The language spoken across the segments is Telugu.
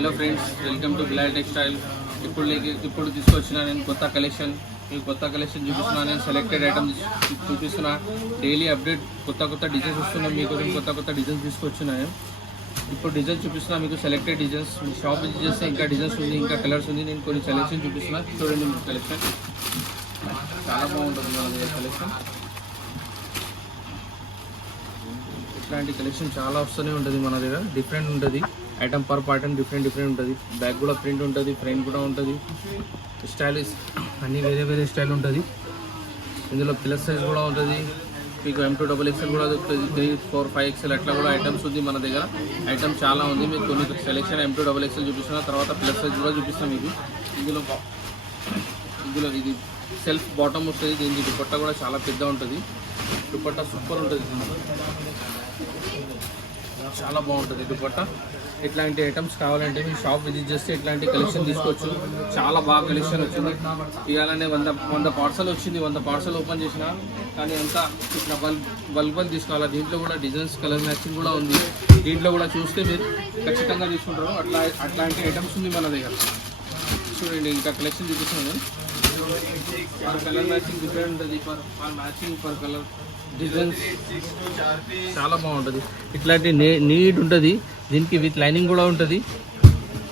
Hello friends, welcome to Bilal textile. ఇప్పుడు తీసుకొచ్చిన నేను కొత్త కలెక్షన్ చూపిస్తున్నా. నేను సెలెక్టెడ్ ఐటమ్స్ చూపిస్తున్నా. డైలీ అప్డేట్ కొత్త డిజైన్స్ వస్తున్నాయి. మీకు కొత్త డిజైన్స్ తీసుకొచ్చినాయి. ఇప్పుడు డిజైన్స్ చూపిస్తున్నా మీకు సెలెక్టెడ్ డిజైన్స్. మీ షాప్ విజిట్ చేస్తే ఇంకా డిజైన్స్ ఉంది, ఇంకా కలర్స్ ఉంది. నేను కొన్ని సెలెక్షన్ చూపిస్తున్నా, చూడండి. మీ కలెక్షన్ చాలా బాగుంటుంది. మన దగ్గర కలెక్షన్ ఇట్లాంటి కలెక్షన్ చాలా వస్తూనే ఉంటుంది. మన దగ్గర డిఫరెంట్ ఉంటుంది. ఐటమ్ పర్ ఐటమ్ డిఫరెంట్ ఉంటుంది. బ్యాక్ కూడా ప్రింట్ ఉంటుంది, ఫ్రంట్ కూడా ఉంటుంది. స్టైలిష్ అన్నీ వేరే స్టైల్ ఉంటుంది. ఇందులో ప్లస్ సైజ్ కూడా ఉంటుంది. మీకు M2XXL కూడా దొరుకుతుంది. 3, 4, 5XL అట్లా కూడా ఐటమ్స్ ఉంది మన దగ్గర. ఐటమ్ చాలా ఉంది. మీకు కొన్ని సెలెక్షన్ M2XXL చూపిస్తున్నా, తర్వాత ప్లస్ సైజ్ కూడా చూపిస్తాను మీకు. ఇందులో ఇది సెల్ఫ్ బాటమ్ వస్తుంది. దీనికి దుపట్టా కూడా చాలా పెద్ద ఉంటుంది. దుపట్టా సూపర్ ఉంటుంది, చాలా బాగుంటుంది దుపట్టా. ఇట్లాంటి ఐటమ్స్ కావాలంటే మీ షాప్ విజిట్ చేస్తే ఇట్లాంటి కలెక్షన్ తీసుకోవచ్చు. చాలా బాగా కలెక్షన్ వచ్చింది. ఇవాళనే 100 పార్సల్ వచ్చింది. 100 పార్సల్ ఓపెన్ చేసిన, కానీ అంతా ఇట్లా బల్బల్ తీసుకోవాలి. దీంట్లో కూడా డిజైన్స్, కలర్ మ్యాచింగ్ కూడా ఉంది. దీంట్లో కూడా చూస్తే మీరు ఖచ్చితంగా తీసుకుంటారు. అట్లాంటి ఐటమ్స్ ఉంది మన దగ్గర. చూడండి, ఇంకా కలెక్షన్ చూపిస్తున్నాను. పర్ కలర్ మ్యాచింగ్ డిఫరెంట్ ఉంటుంది. Per matching per colour designs చాలా బాగుంటుంది. ఇట్లాంటి నీట్ ఉంటుంది. దీనికి విత్ లైనింగ్ కూడా ఉంటుంది.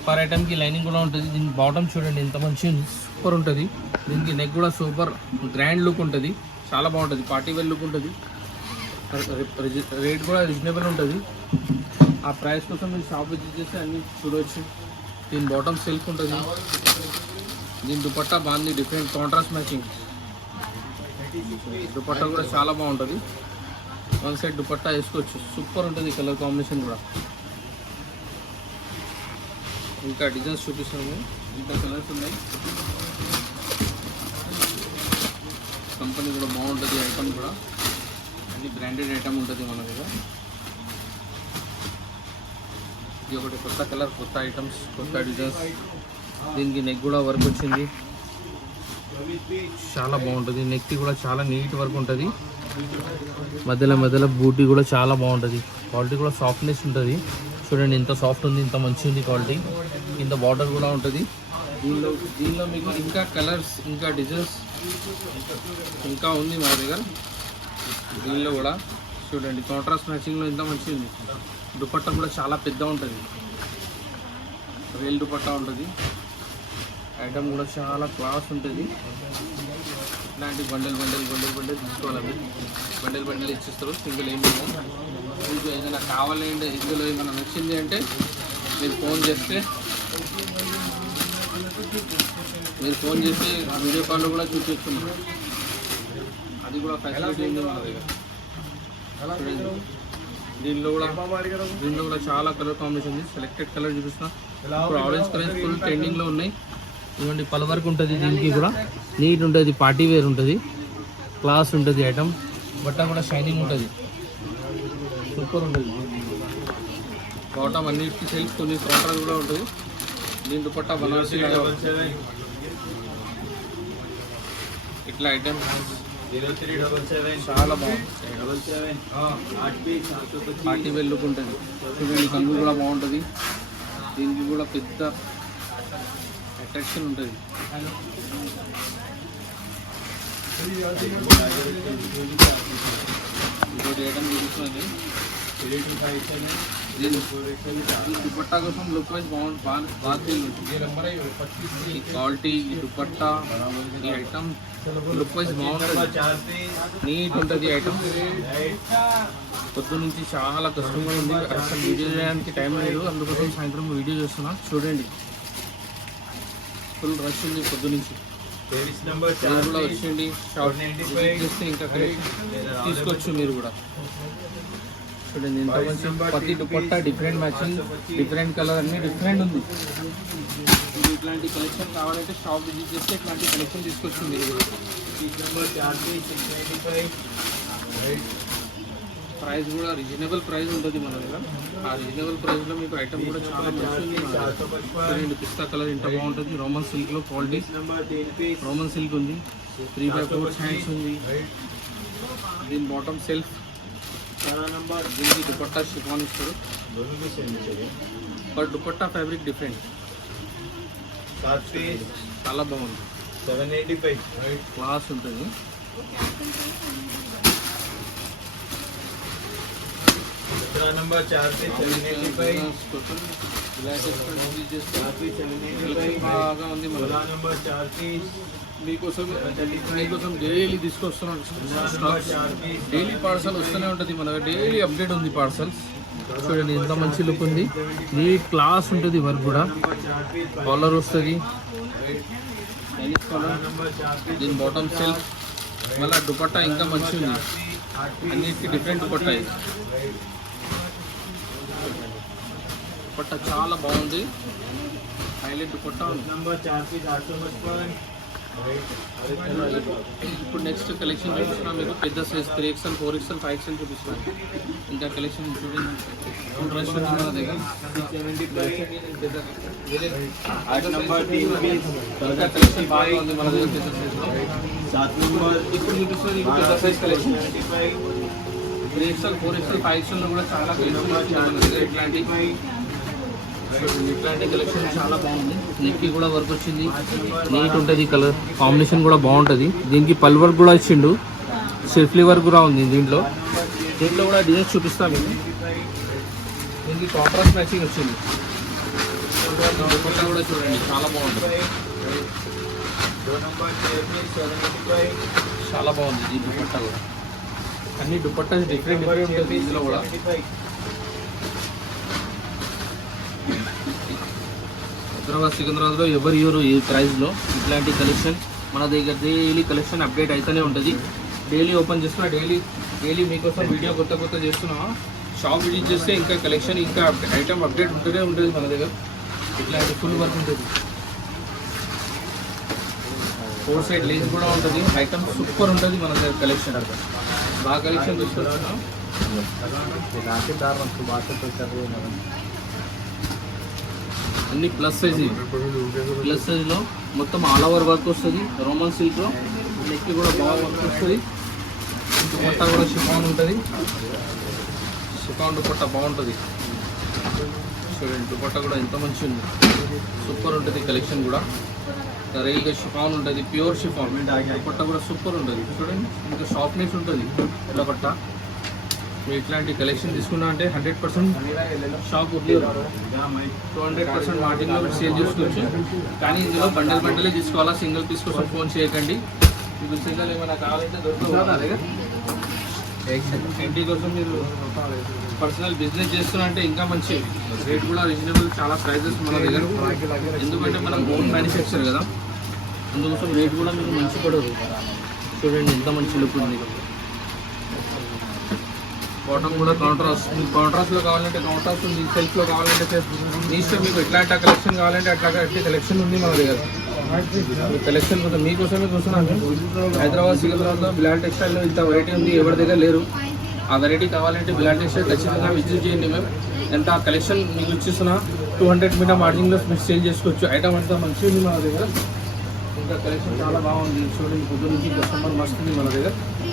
పర్ ఐటమ్కి లైనింగ్ కూడా ఉంటుంది. దీనికి బాటమ్ చూడండి ఎంత మంచి సూపర్ ఉంటుంది. దీనికి నెక్ కూడా సూపర్ గ్రాండ్ లుక్ ఉంటుంది. చాలా బాగుంటుంది. పార్టీ వేర్ లుక్ ఉంటుంది. రేట్ కూడా రీజనబుల్ ఉంటుంది. ఆ ప్రైస్ కోసం మీరు షాప్ విజిట్ చేస్తే అన్నీ చూడవచ్చు. దీని బాటమ్ సెల్ఫ్ ఉంటుంది. దీని దుపట్టా బాగుంది, డిఫరెంట్ కాంట్రాస్ట్ మ్యాచింగ్. దుపట్టా కూడా చాలా బాగుంటుంది. వన్ సైడ్ దుపట్టా వేసుకోవచ్చు, సూపర్ ఉంటుంది. కలర్ కాంబినేషన్ కూడా. ఇంకా డిజైన్స్ చూపిస్తాము, ఇంకా కలర్స్ ఉన్నాయి. కంపెనీ కూడా బాగుంటుంది. ఐటమ్ కూడా అన్ని బ్రాండెడ్ ఐటమ్ ఉంటుంది మన దగ్గర. ఇది ఒకటి కొత్త కలర్, కొత్త ఐటమ్స్, కొత్త డిజైన్స్. దీనికి నెక్ కూడా వర్క్ వచ్చింది, చాలా బాగుంటుంది. నెక్కి కూడా చాలా నీట్ వర్క్ ఉంటుంది. మధ్యలో బూటీ కూడా చాలా బాగుంటుంది. క్వాలిటీ కూడా సాఫ్ట్నెస్ ఉంటుంది. చూడండి ఎంత సాఫ్ట్ ఉంది, ఇంత మంచి ఉంది క్వాలిటీ. ఇంత బార్డర్ కూడా ఉంటుంది. దీనిలో మీకు ఇంకా కలర్స్, ఇంకా డిజైన్స్ ఇంకా ఉంది మా దగ్గర. దీనిలో కూడా చూడండి కాంట్రాస్ట్ మ్యాచింగ్లో ఎంత మంచి ఉంది. దుపట్టా కూడా చాలా పెద్ద ఉంటుంది. రియల్ దుపట్టా ఉంటుంది. ఐటమ్ కూడా చాలా క్లాస్ ఉంటుంది. ఇట్లాంటి బండల్ తీసుకోవాలి. బండల్ ఇచ్చిస్తారు. సింగిల్ ఏమి మీకు ఏదైనా కావాలంటే, ఇందులో ఏమైనా నచ్చింది అంటే మీరు ఫోన్ చేస్తే వీడియో కాల్లో కూడా చూపిస్తున్నారు. అది కూడా ఫెసిలిటీ ఉంది మన దగ్గర. దీనిలో కూడా చాలా కలర్ కాంబినేషన్ ఉంది. సెలెక్టెడ్ కలర్ చూపిస్తున్నా. ఇప్పుడు ఆరెంజ్ కలర్ ఫుల్ ట్రెండింగ్లో ఉన్నాయి. ఇవ్వండి పలు వర్క్ ఉంటుంది. దీనికి కూడా నీట్ ఉంటుంది. పార్టీ వేర్ ఉంటుంది. క్లాస్ ఉంటుంది. ఐటమ్ బట్ట కూడా షైనింగ్ ఉంటుంది, సూపర్ ఉంటుంది. బాటమ్ అన్నిటికీ సెల్ఫ్, కొన్ని కాంట్రాస్ట్ కూడా ఉంటుంది. దీని దుపట్టా బనారసి ఇట్లా ఐటమ్ చాలా బాగుంటుంది. పార్టీ వేర్ లుక్ ఉంటుంది. చూడండి కంగు కూడా బాగుంటుంది. దీనికి కూడా పెద్ద అట్రాక్షన్ ఉంటుంది. ఇంకోటి ఐటమ్ చూపిస్తుంది. దుపట్టా కోసం లుక్ వైజ్ బాగుంటుంది. ఈ క్వాలిటీ, ఈ దుపట్టా, ఈ ఐటమ్ లుక్ వైజ్ బాగుంటుంది. నీట్ ఉంటుంది ఐటమ్. పొద్దు నుంచి చాలా కష్టంగా ఉంది. అసలు వీడియో చేయడానికి టైం లేదు. అందుకోసం సాయంత్రం వీడియో చేస్తున్నా. చూడండి ఫుల్ రష్ ఉంది పొద్దు నుంచి. కూడా వచ్చింది షాప్ చేస్తే ఇంకా తీసుకోవచ్చు మీరు కూడా. చూడండి ఇంత కొంచెం ప్రతి dupatta different matching, different colour, అన్నీ డిఫరెంట్ ఉంది. ఇట్లాంటి కలెక్షన్ కావాలంటే షాప్ విజిట్ చేస్తే ఇట్లాంటి కలెక్షన్ తీసుకొచ్చింది. ప్రైస్ కూడా రీజనబుల్ ప్రైస్ ఉంటుంది మన దగ్గర. ఆ రీజనబుల్ ప్రైస్లో మీకు ఐటమ్ కూడా చాలా మంచి. పిస్తా కలర్ ఇంత బాగుంటుంది. రోమన్ సిల్క్లో క్వాలిటీ, రోమన్ సిల్క్ ఉంది. 3/4 హ్యాండ్స్ ఉంది. దీని బాటమ్ సెల్ఫ్, దీనికి దుపట్టా షిఫాన్ ఇస్తారు. But dupatta fabric different, 7 piece చాలా బాగుంది, 785 క్లాస్ ఉంటుంది. दूसरा नंबर 4 पीस 785 4 पीस 785 బాగా ఉంది. మన दूसरा नंबर 4 पीस మీకోసం డైలీ తీసుకొస్తున్నాం नंबर 4 पीस డైలీ పార్సల్ వస్తూనే ఉంటుంది, మనకు డైలీ అప్డేట్ ఉంది పార్సల్స్. చూడండి ఎంత మంచి లుక్ ఉంది, నీట్ క్లాస్ ఉంటుంది, వర్క్ కూడా కాలర్ వస్తుంది, नंबर 4 पीस దీని బాటమ్ సెల్ఫ్, మళ్ళీ దుపట్టా ఇంకా మంచి ఉంది, అన్నిటికీ డిఫరెంట్ దుపట్టా ఇది. దుపట్టా చాలా బాగుంది, హైలైట్ దుపట్టా ఉంది. नंबर 4 पीस 855 ఇప్పుడు నెక్స్ట్ కలెక్షన్ చూపిస్తున్నా మీకు, పెద్ద సైజ్ 3XL 4XL 5XL చూపిస్తున్నాను. ఇంకా కలెక్షన్ చూడండి, రష్ ఉంది మన దగ్గర. 8 नंबर 3 पीस ఇంకా కలెక్షన్ బాగా ఉంది మన దగ్గర పెద్ద సైజ్లో. 7 नंबर ఇప్పుడు చూపిస్తుంది మీకు పెద్ద size collection 75 3XL 4XL 5XL లో కూడా చాలా కలెక్షన్ ఉంది మన దగ్గర. ఇట్లాంటి కలెక్షన్ చాలా బాగుంది, నెక్కి కూడా వర్క్ వచ్చింది, నీట్ ఉంటుంది, కలర్ కాంబినేషన్ కూడా బాగుంటుంది. దీనికి పల్ వర్క్ కూడా ఇచ్చిండు, సెల్ఫ్లీ వర్క్ కూడా ఉంది దీంట్లో. దీంట్లో కూడా డిజైన్స్ చూపిస్తాను మీకు. దీనికి కాంట్రాస్ట్ మ్యాచింగ్ వచ్చింది, దుపట్టా కూడా చూడండి చాలా బాగుంటుంది, 2 नंबर 6 पीस 785 చాలా బాగుంది ఈ దుపట్టా కూడా. అన్ని దుపట్టా డిఫరెంట్ డిఫరెంట్ ఉంటుంది ఇందులో కూడా. సికింద్రాబాద్లో ఎవరు ఇవ్వరు ఈ ప్రైస్లో ఇట్లాంటి కలెక్షన్. మన దగ్గర డైలీ కలెక్షన్ అప్డేట్ అవుతూనే ఉంటుంది, డైలీ ఓపెన్ చేస్తున్నా, డైలీ మీకోసం వీడియో కొత్త చేస్తున్నాం. షాప్ విజిట్ చేస్తే ఇంకా కలెక్షన్ ఇంకా ఐటమ్ అప్డేట్ ఉంటూనే ఉంటుంది మన దగ్గర. ఇట్లాంటి ఫుల్ వర్క్ ఉంటుంది, 4 సైడ్ లేస్ కూడా ఉంటుంది, ఐటమ్ సూపర్ ఉంటుంది మన దగ్గర కలెక్షన్. బాగా కలెక్షన్ తీసుకొచ్చున్నాం. అన్ని ప్లస్ సైజ్, ప్లస్ సైజ్లో మొత్తం ఆల్ ఓవర్ వర్క్ వస్తుంది, రోమన్ సిల్క్లో నెక్ కూడా బాగా వర్క్ వస్తుంది. దుపట్టా కూడా షిఫాన్ ఉంటుంది, షిఫాన్ దుపట్టా బాగుంటుంది. చూడండి దుపట్టా కూడా ఎంత మంచి ఉంది, సూపర్ ఉంటుంది కలెక్షన్ కూడా. రైల్గా షిఫాన్ ఉంటుంది, ప్యూర్ షిఫాన్ దుపట్టా కూడా సూపర్ ఉంటుంది. చూడండి ఇంకా సాఫ్ట్నెస్ ఉంటుంది దుపట్టా. మీరు ఇట్లాంటి కలెక్షన్ తీసుకున్నా అంటే 100% షాప్ ఉంది, 200% మార్జిన్లో సేల్ చేసుకోవచ్చు. కానీ ఇందులో బండలే తీసుకోవాలా, సింగిల్ పీస్ కోసం ఫోన్ చేయకండి. మీకు సింగిల్ ఏమైనా కావాలంటే దొరుకుతుంది. ఇంటి కోసం మీరు పర్సనల్ బిజినెస్ చేస్తున్నా అంటే ఇంకా మంచి రేట్ కూడా రీజనబుల్, చాలా ప్రైజెస్ మన దగ్గర. ఎందుకంటే మనం ఓన్ మ్యానుఫ్యాక్చర్ కదా, అందుకోసం రేట్ కూడా మీకు మంచి పడదు. చూడండి ఎంత మంచి లుక్ ఉంది. బాటమ్ కూడా కాంట్రాస్ట్లో కావాలంటే కాంట్రాస్ట్ ఉంది, సెల్ఫ్లో కావాలంటే సెల్ఫ్, మీ ఇష్టం. మీకు ఎట్లాంటి కలెక్షన్ కావాలంటే అట్లా కలెక్షన్ ఉంది మన దగ్గర. కలెక్షన్ కోసం మీకోసమే చూస్తున్నాను. హైదరాబాద్ సికింద్రాబాద్లో బిలాల్ టెక్స్టైల్లో ఇంత వెరైటీ ఉంది, ఎవరి దగ్గర లేరు. ఆ వెరైటీ కావాలంటే బిలాల్ టెక్స్టైల్ ఖచ్చితంగా విజిట్ చేయండి. మేము ఎంత కలెక్షన్ మీకు ఇచ్చిస్తున్నా 200 మీటర్ మార్జిన్లో మీరు సేల్ చేసుకోవచ్చు. ఐటమ్ అంతా మంచిగా ఉంది మన దగ్గర, ఇంకా కలెక్షన్ చాలా బాగుంది. చూడండి పొద్దు నుంచి కస్టమర్ మస్తుంది మన దగ్గర.